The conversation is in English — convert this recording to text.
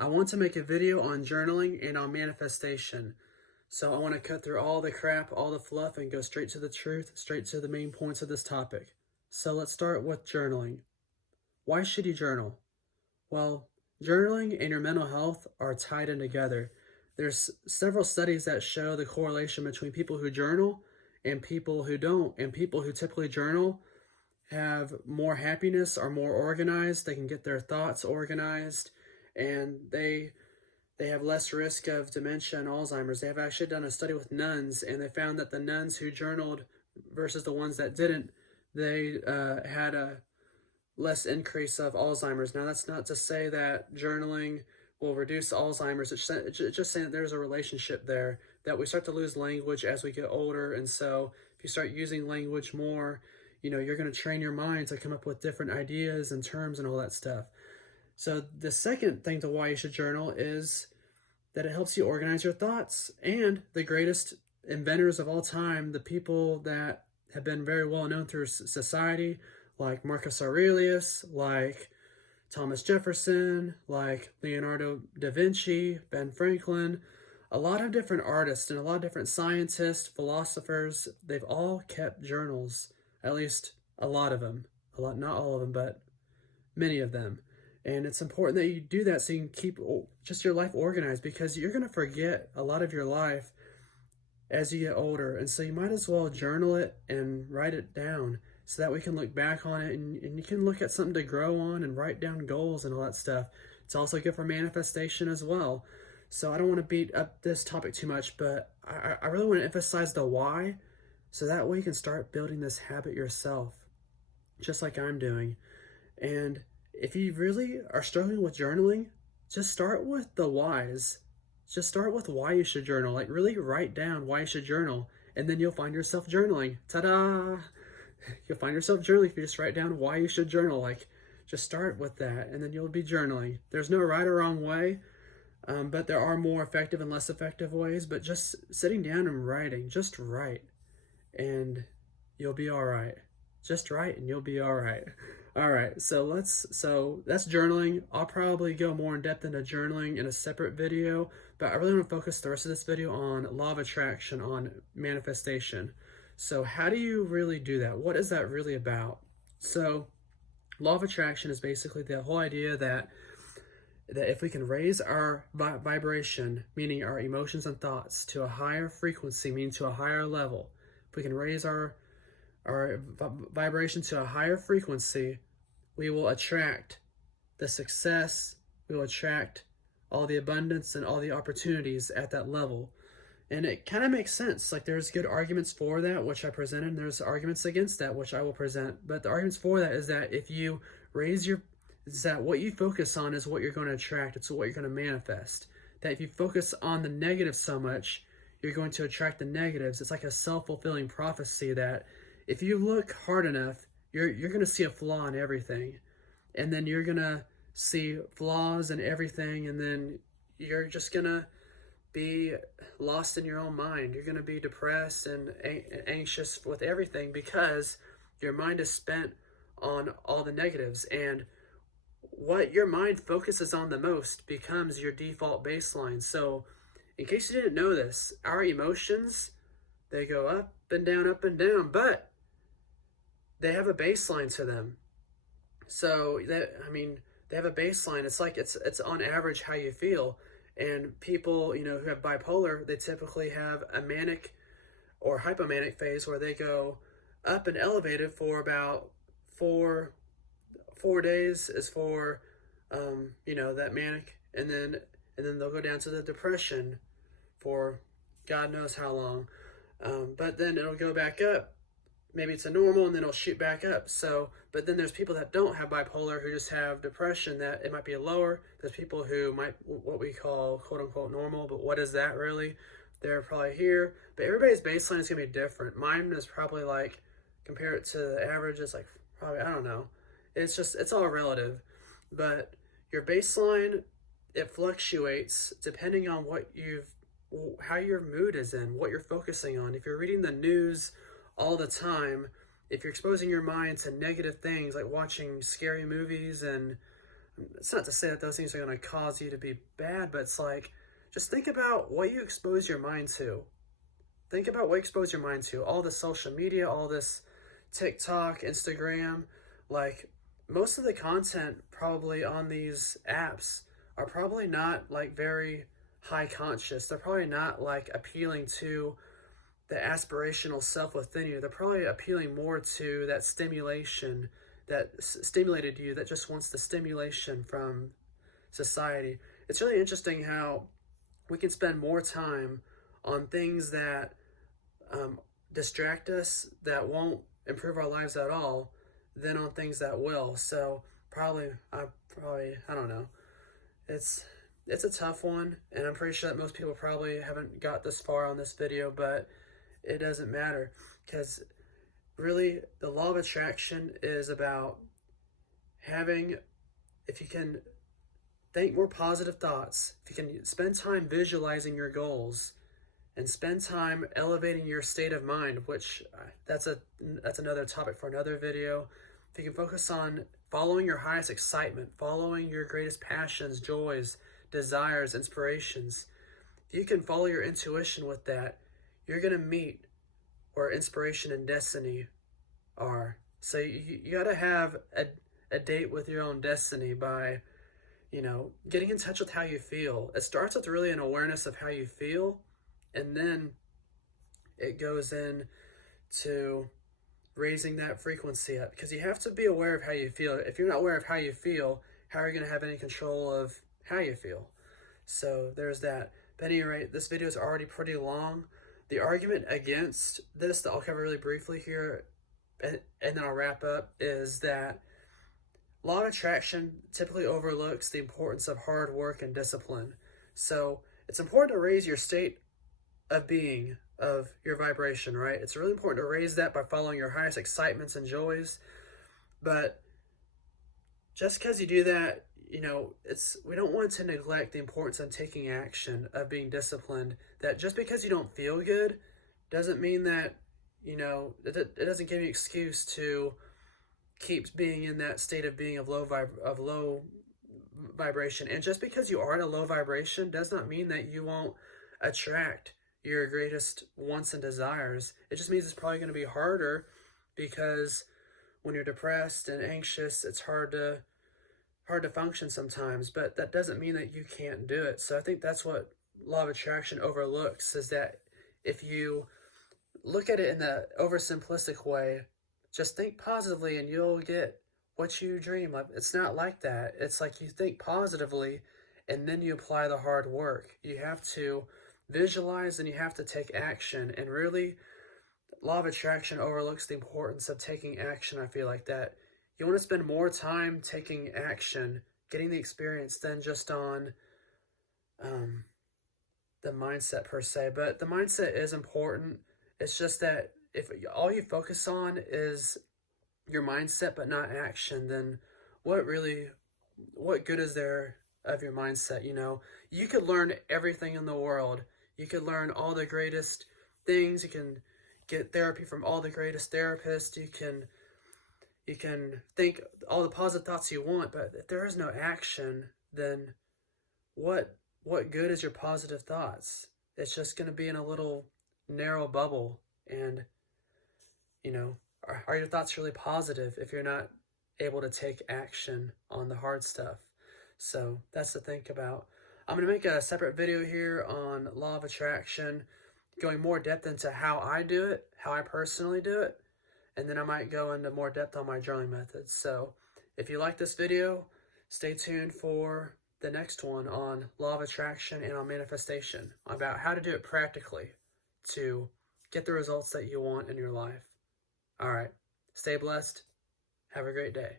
I want to make a video on journaling and on manifestation. So I want to cut through all the crap, all the fluff, and go straight to the truth, straight to the main points of this topic. So let's start with journaling. Why should you journal? Well, journaling and your mental health are tied in together. There's several studies that show the correlation between people who journal and people who don't, and people who typically journal have more happiness, are more organized, they can get their thoughts organized, and they have less risk of dementia and Alzheimer's. They have actually done a study with nuns, and they found that the nuns who journaled versus the ones that didn't, they had a less increase of Alzheimer's. Now, that's not to say that journaling will reduce Alzheimer's. It's just saying that there's a relationship there, that we start to lose language as we get older. And so if you start using language more, you're going to train your mind to come up with different ideas and terms and all that stuff. So the second thing to why you should journal is that it helps you organize your thoughts. And the greatest inventors of all time, the people that have been very well known through society, like Marcus Aurelius, like Thomas Jefferson, like Leonardo da Vinci, Ben Franklin, a lot of different artists and a lot of different scientists, philosophers, they've all kept journals, at least a lot of them. Not all of them, but many of them. And it's important that you do that so you can keep just your life organized, because you're going to forget a lot of your life as you get older. And so you might as well journal it and write it down so that we can look back on it, and you can look at something to grow on and write down goals and all that stuff. It's also good for manifestation as well. So I don't want to beat up this topic too much, but I really want to emphasize the why, so that way you can start building this habit yourself, just like I'm doing. And if you really are struggling with journaling, just start with the whys. Just start with why you should journal. Like, really write down why you should journal, and then you'll find yourself journaling. Ta-da! You'll find yourself journaling if you just write down why you should journal. Like, just start with that, and then you'll be journaling. There's no right or wrong way, but there are more effective and less effective ways. But just sitting down and writing, just write, and you'll be all right. Just write, and you'll be all right. All right, so that's journaling. I'll probably go more in depth into journaling in a separate video, but I really want to focus the rest of this video on law of attraction, on manifestation. So how do you really do that? What is that really about? So law of attraction is basically the whole idea that if we can raise our vibration, meaning our emotions and thoughts, to a higher frequency, meaning to a higher level, if we can raise our vibration to a higher frequency, we will attract the success, we will attract all the abundance and all the opportunities at that level. And it kind of makes sense. Like, there's good arguments for that, which I presented, and there's arguments against that, which I will present. But the arguments for that is that if you is that what you focus on is what you're going to attract. It's what you're going to manifest. That if you focus on the negative so much, you're going to attract the negatives. It's like a self-fulfilling prophecy that if you look hard enough, you're going to see a flaw in everything. And then you're going to see flaws in everything, and then you're just going to be lost in your own mind. You're going to be depressed and anxious with everything, because your mind is spent on all the negatives. And what your mind focuses on the most becomes your default baseline. So in case you didn't know this, our emotions, they go up and down, but they have a baseline to them. So they have a baseline. It's like it's on average how you feel. And people, who have bipolar, they typically have a manic or hypomanic phase where they go up and elevated for about 4 days is for, that manic. And then they'll go down to the depression for God knows how long. But then it'll go back up. Maybe it's a normal, and then it'll shoot back up. So, but then there's people that don't have bipolar, who just have depression, that it might be lower. There's people who might, what we call quote unquote normal, but what is that really? They're probably here. But everybody's baseline is going to be different. Mine is probably like, compare it to the average, it's like probably, I don't know. It's all relative. But your baseline, it fluctuates depending on how your mood is in, what you're focusing on. If you're reading the news all the time, if you're exposing your mind to negative things, like watching scary movies and it's not to say that those things are going to cause you to be bad, but it's like, just think about what you expose your mind to. Think about what you expose your mind to. All this social media, all this TikTok, Instagram, like most of the content probably on these apps are probably not like very high conscious. They're probably not like appealing to the aspirational self within you. They're probably appealing more to that stimulation that stimulated you, that just wants the stimulation from society. It's really interesting how we can spend more time on things that distract us, that won't improve our lives at all, than on things that will. So I don't know. It's a tough one, and I'm pretty sure that most people probably haven't got this far on this video, but it doesn't matter, because really the law of attraction is about having, if you can think more positive thoughts, if you can spend time visualizing your goals and spend time elevating your state of mind, which that's another topic for another video. If you can focus on following your highest excitement, following your greatest passions, joys, desires, inspirations, if you can follow your intuition with that, you're going to meet where inspiration and destiny are. So you got to have a date with your own destiny by, getting in touch with how you feel. It starts with really an awareness of how you feel, and then it goes in to raising that frequency up, because you have to be aware of how you feel. If you're not aware of how you feel, how are you going to have any control of how you feel? So there's that. But at any rate, this video is already pretty long. The argument against this that I'll cover really briefly here, and then I'll wrap up, is that law of attraction typically overlooks the importance of hard work and discipline. So it's important to raise your state of being, of your vibration, right? It's really important to raise that by following your highest excitements and joys. But just because you do that, we don't want to neglect the importance of taking action, of being disciplined. That just because you don't feel good doesn't mean that, it doesn't give you an excuse to keep being in that state of being of low vibration. And just because you are in a low vibration does not mean that you won't attract your greatest wants and desires. It just means it's probably going to be harder, because when you're depressed and anxious, it's hard to function sometimes. But that doesn't mean that you can't do it. So I think that's what law of attraction overlooks, is that if you look at it in the oversimplistic way, just think positively and you'll get what you dream of. It's not like that. It's like you think positively and then you apply the hard work. You have to visualize and you have to take action. And really, law of attraction overlooks the importance of taking action. I feel like that you want to spend more time taking action, getting the experience, than just on the mindset per se. But the mindset is important. It's just that if all you focus on is your mindset but not action, then what good is there of your mindset? You could learn everything in the world. You could learn all the greatest things. You can get therapy from all the greatest therapists. You can think all the positive thoughts you want, but if there is no action, then what good is your positive thoughts? It's just going to be in a little narrow bubble. And are your thoughts really positive if you're not able to take action on the hard stuff? So that's to think about. I'm going to make a separate video here on law of attraction, going more depth into how I do it, how I personally do it, and then I might go into more depth on my journaling methods. So if you like this video, stay tuned for the next one on law of attraction and on manifestation, about how to do it practically to get the results that you want in your life. All right, stay blessed. Have a great day.